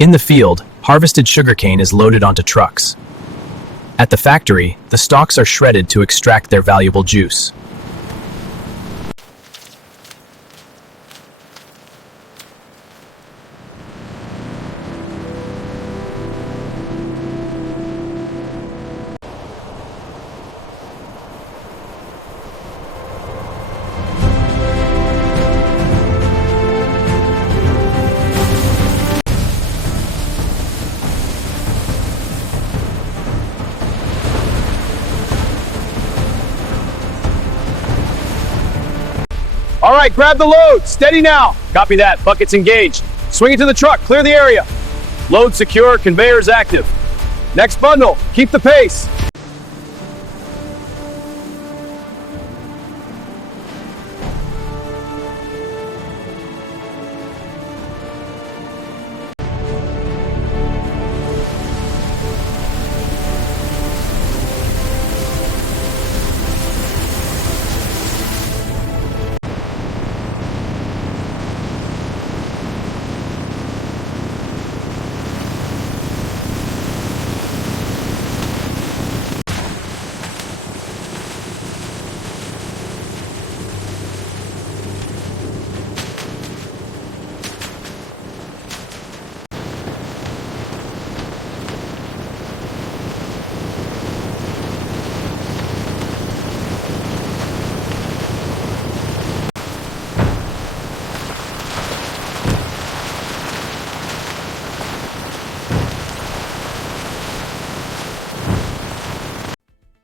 In the field, harvested sugarcane is loaded onto trucks. At the factory, the stalks are shredded to extract their valuable juice. All right, grab the load. Steady now. Copy that. Buckets engaged. Swing it to the truck. Clear the area. Load secure. Conveyors active. Next bundle. Keep the pace.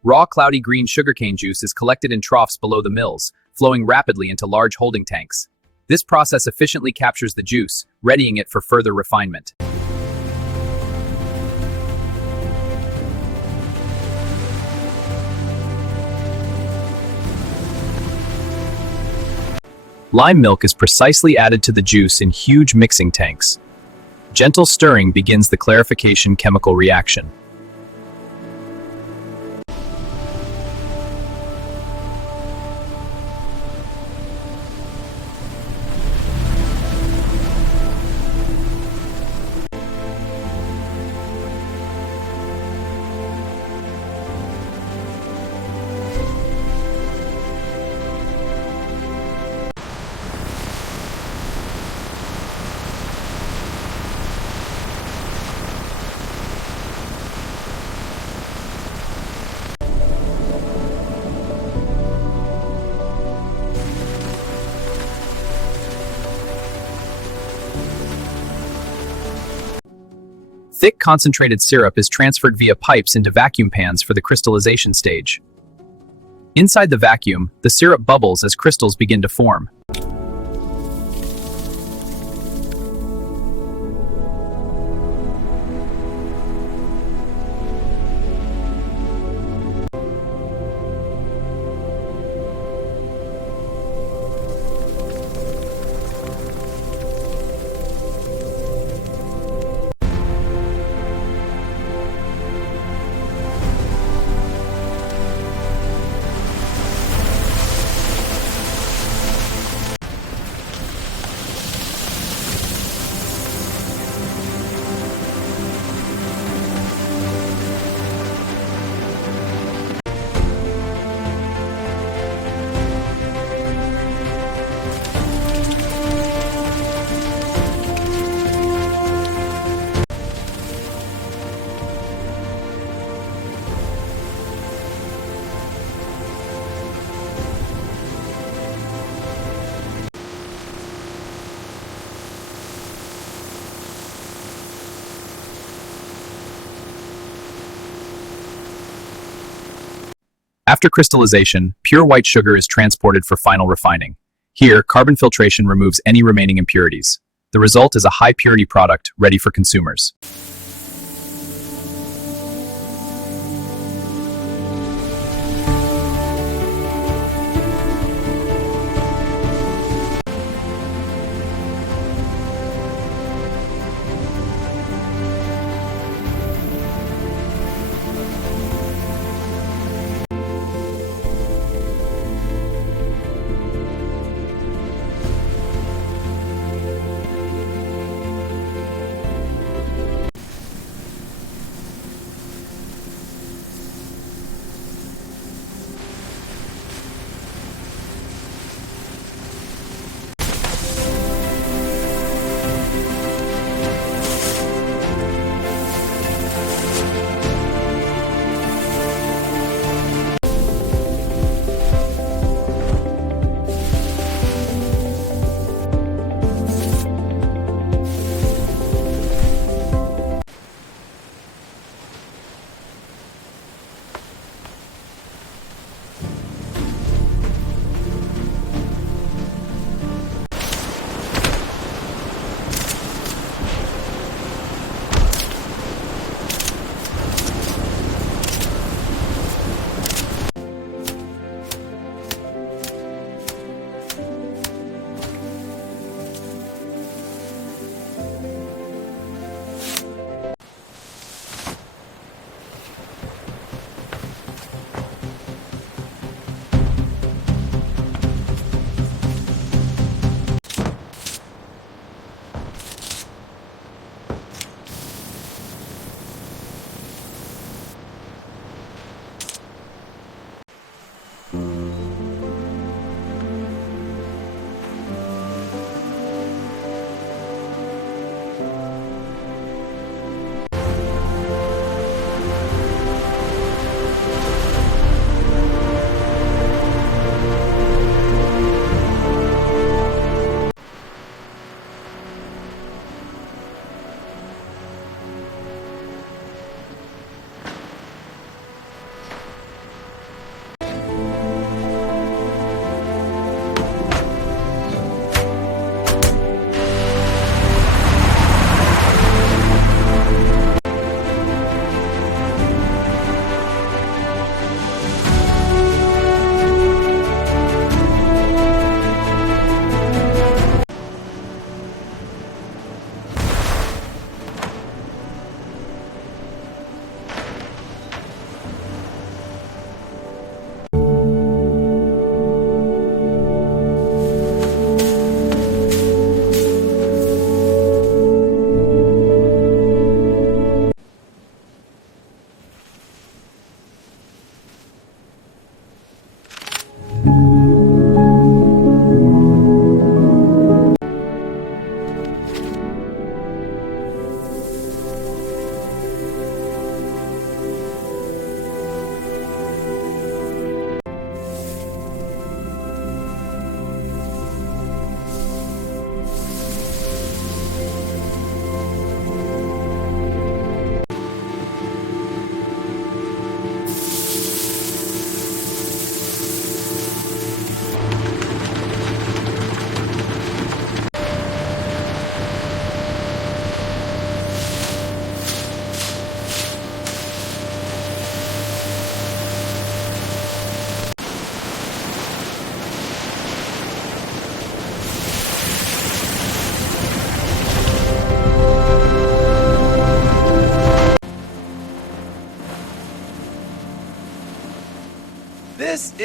Raw, cloudy green sugarcane juice is collected in troughs below the mills, flowing rapidly into large holding tanks. This process efficiently captures the juice, readying it for further refinement. Lime milk is precisely added to the juice in huge mixing tanks. Gentle stirring begins the clarification chemical reaction. Thick concentrated syrup is transferred via pipes into vacuum pans for the crystallization stage. Inside the vacuum, the syrup bubbles as crystals begin to form. After crystallization, pure white sugar is transported for final refining. Here, carbon filtration removes any remaining impurities. The result is a high-purity product ready for consumers.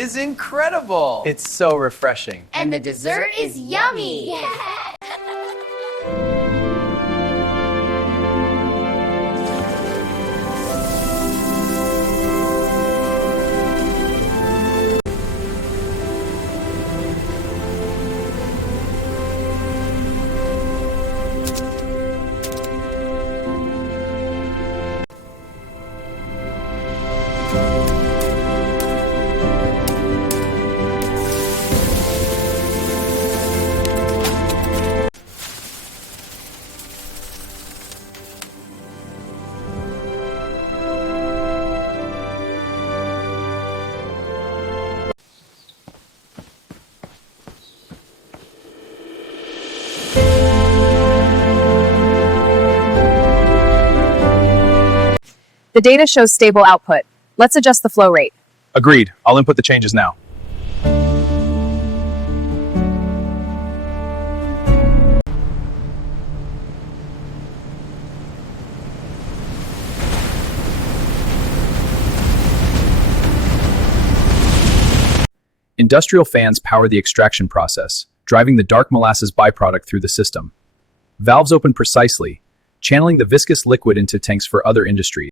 is incredible. It's so refreshing. And the dessert is yummy. The data shows stable output. Let's adjust the flow rate. Agreed. I'll input the changes now. Industrial fans power the extraction process, driving the dark molasses byproduct through the system. Valves open precisely, channeling the viscous liquid into tanks for other industries.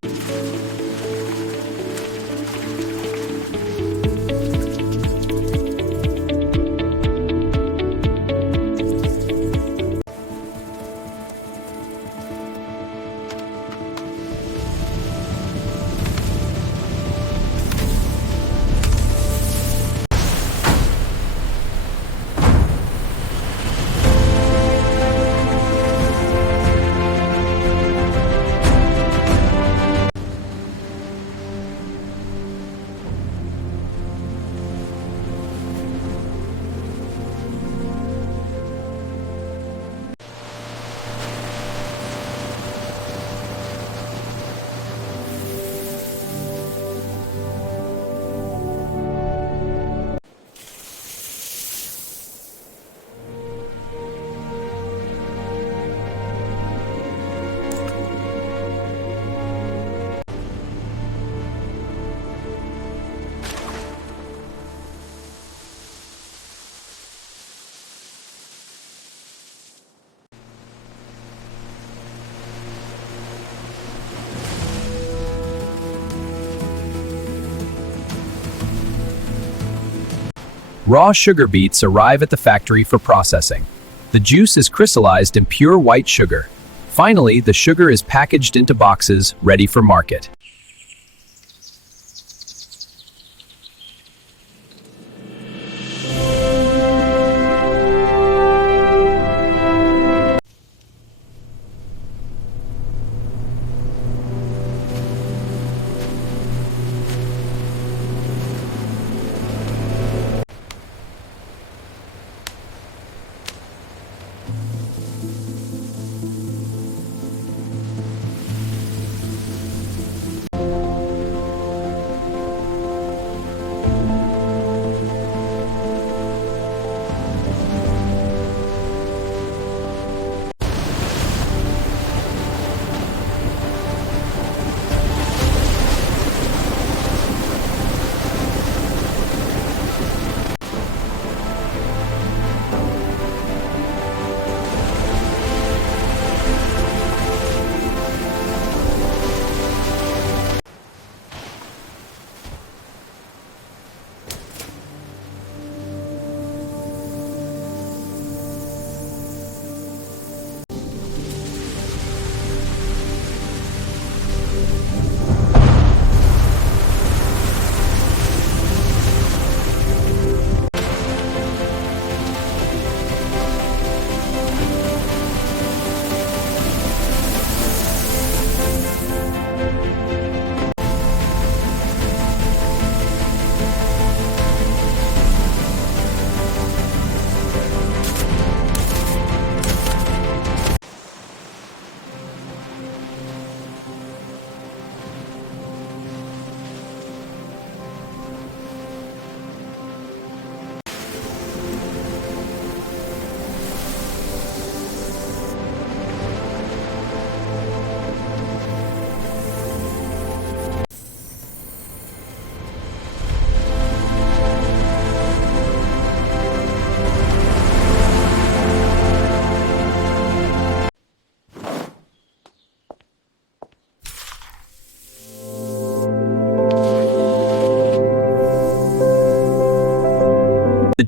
Raw sugar beets arrive at the factory for processing. The juice is crystallized in pure white sugar. Finally, the sugar is packaged into boxes, ready for market.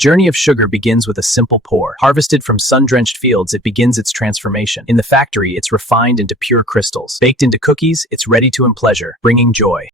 journey of sugar begins with a simple pour. Harvested from sun-drenched fields, it begins its transformation. In the factory, it's refined into pure crystals. Baked into cookies, it's ready to pleasure, bringing joy.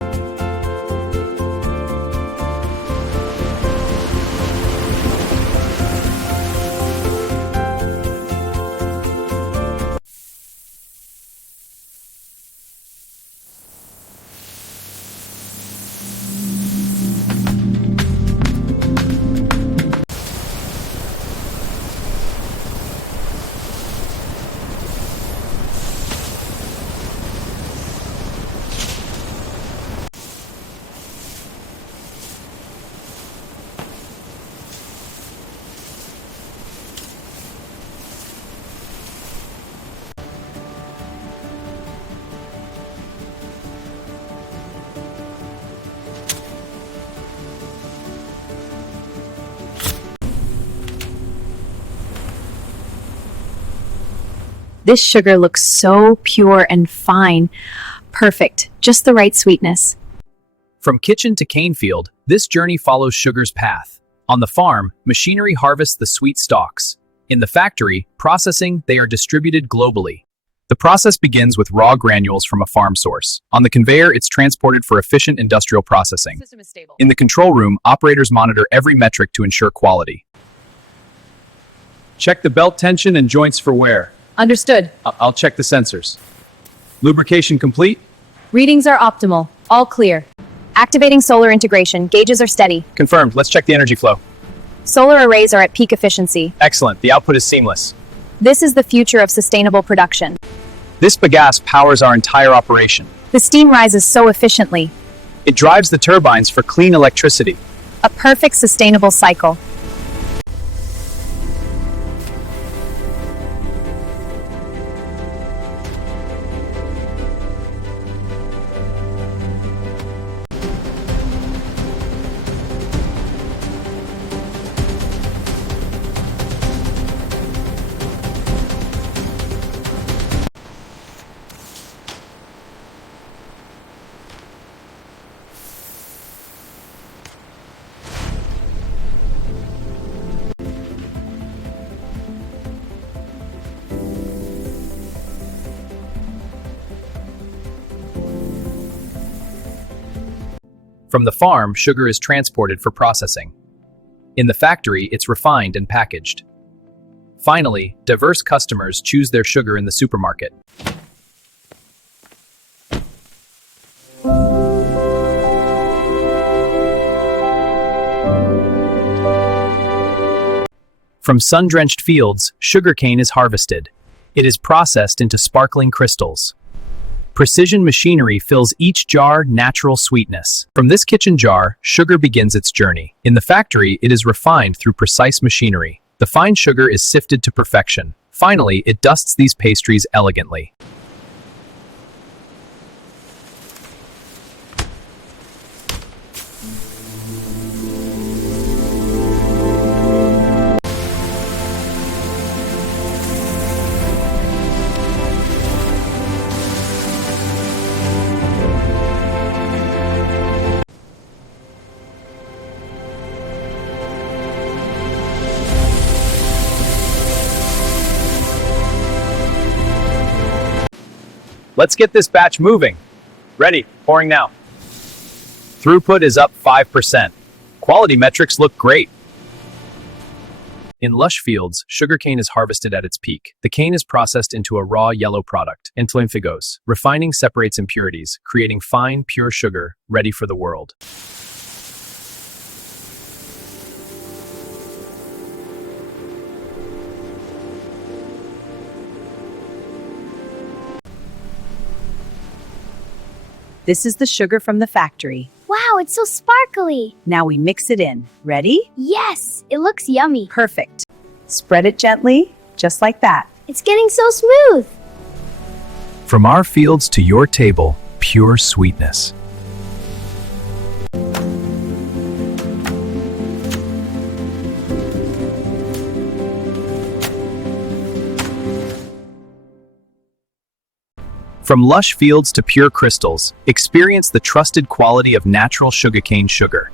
This sugar looks so pure and fine. Perfect. Just the right sweetness. From kitchen to cane field, this journey follows sugar's path. On the farm, machinery harvests the sweet stalks. In the factory, processing, they are distributed globally. The process begins with raw granules from a farm source. On the conveyor, it's transported for efficient industrial processing. System is stable. In the control room, operators monitor every metric to ensure quality. Check the belt tension and joints for wear. Understood. I'll check the sensors. Lubrication complete? Readings are optimal. All clear. Activating solar integration. Gauges are steady. Confirmed. Let's check the energy flow. Solar arrays are at peak efficiency. Excellent. The output is seamless. This is the future of sustainable production. This bagasse powers our entire operation. The steam rises so efficiently. It drives the turbines for clean electricity. A perfect sustainable cycle. From the farm, sugar is transported for processing. In the factory, it's refined and packaged. Finally, diverse customers choose their sugar in the supermarket. From sun-drenched fields, sugarcane is harvested. It is processed into sparkling crystals. Precision machinery fills each jar natural sweetness. From this kitchen jar, sugar begins its journey. In the factory, it is refined through precise machinery. The fine sugar is sifted to perfection. Finally, it dusts these pastries elegantly. Let's get this batch moving. Ready, pouring now. Throughput is up 5%. Quality metrics look great. In lush fields, sugarcane is harvested at its peak. The cane is processed into a raw yellow product, enflonfigos. Refining separates impurities, creating fine, pure sugar, ready for the world. This is the sugar from the factory. Wow, it's so sparkly. Now we mix it in. Ready? Yes, it looks yummy. Perfect. Spread it gently, just like that. It's getting so smooth. From our fields to your table, pure sweetness. From lush fields to pure crystals, experience the trusted quality of natural sugarcane sugar.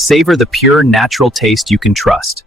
Savor the pure, natural taste you can trust.